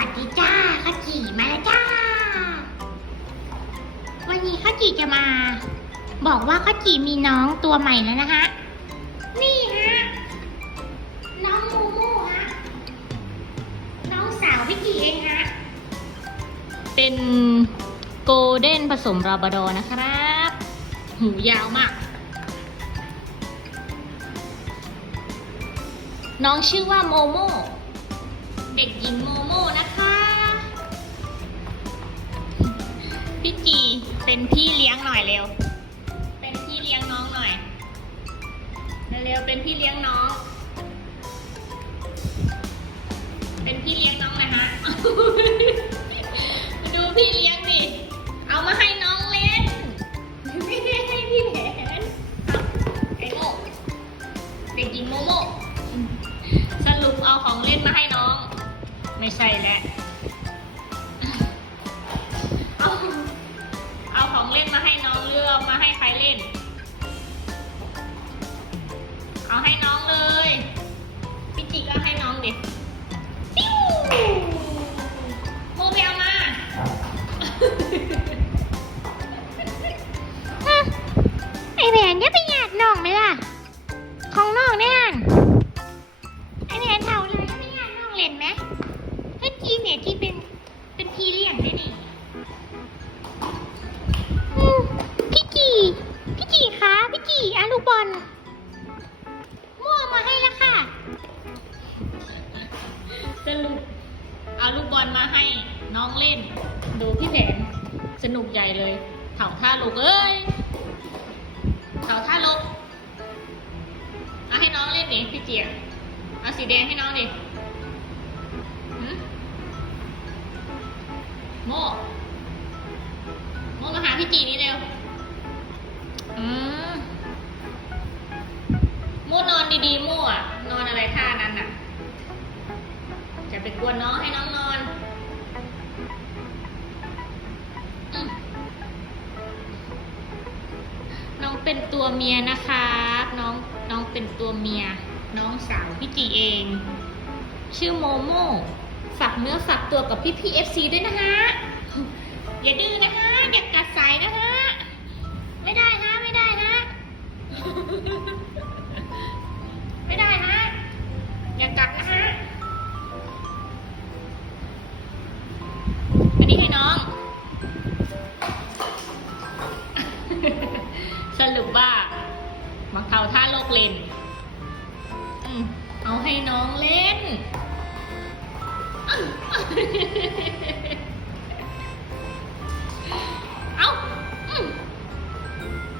วัสดีจ้าข้าจีมาแล้วจ้า วันนี้ข้าจีจะมา บอกว่าข้าจีมีน้องตัวใหม่แล้วนะคะนี่ฮะ น้องมูมูฮะ น้องสาวพี่จีเองฮะ เป็นโกลเด้นผสมราบาดอนะครับ หูยาวมาก น้องชื่อว่าโมโม เด็กหญิงโมโมนะคะ พี่จีเป็นพี่เลี้ยงหน่อยเร็ว เป็นพี่เลี้ยงน้องหน่อย เร็วๆเป็นพี่เลี้ยงน้อง เป็นพี่เลี้ยงน้องนะฮะ ดูพี่เลี้ยงดิ เอามาให้น้องเล่นไม่ได้ให้พี่แผนไอ้โมเด็กหญิงโมโมสรุปเอาของเล่นมาให้น้อง ไม่ใช่แหละ เอา เอาของเล่นมาให้น้องเลือกมาให้ใครเล่น เอาให้น้อง สรุปเอาลูกบอลมาให้น้องเล่น ดูพี่แผนสนุกใหญ่เลยเถาท่าลูกเอ้ยเสาท่าลบเอาให้น้องเล่นดิพี่เจียเอาสีแดงให้น้องดิหืมโมโมมาหาพี่จีนี่เร็วอืมโมนอนดีๆโมอะนอนอะไรท่านั้นอะ กวนน้องให้น้องนอนน้องเป็นตัวเมียนะคะน้องน้องเป็นตัวเมีย น้องสาวพี่จีเอง ชื่อโมโมฝากเนื้อฝากตัวกับพี่พีเอฟซีด้วยนะคะอย่าดื้อนะคะ สรุปว่ามาเขาท่าโลกเล่นเอาให้น้องเล่น เอาอืม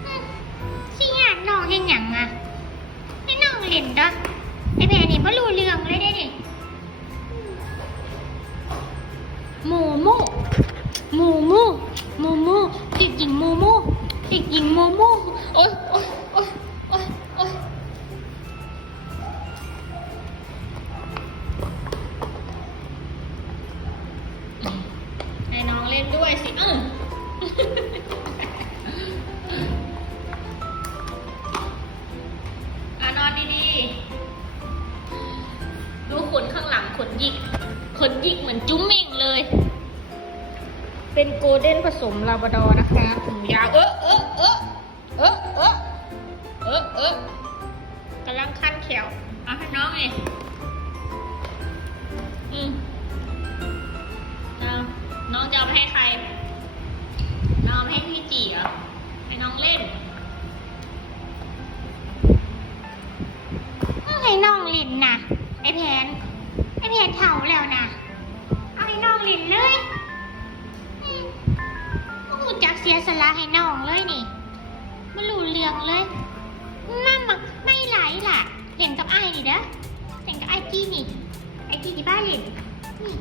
อืมสิญาติน้องเห็นหยังอะให้น้องเล่นด้อไอแม่นี่ไม่รู้ ด้วยสิเอออ่านอนดีๆ ดูขนข้างหลังขนหยิก ขนหยิกเหมือนจุ้มเม่งเลย เป็นโกลเด้นผสมลาบราดอร์นะคะหูยาวเออเออเออ ให้น้องล่นนะไอแผนไอแผนเถาแล้วนะเอาให้น้องล่นเลยอืมบ่หูจักเสียสละให้น้องเลยนี่ไม่รู้เรื่องเลยน่ามักไม่ไหลล่ะเล่นกับไอ้นี่เด้อเล่นกับไอ้จี้นี่ไอ้จี้ที่บ้านเล่นนี่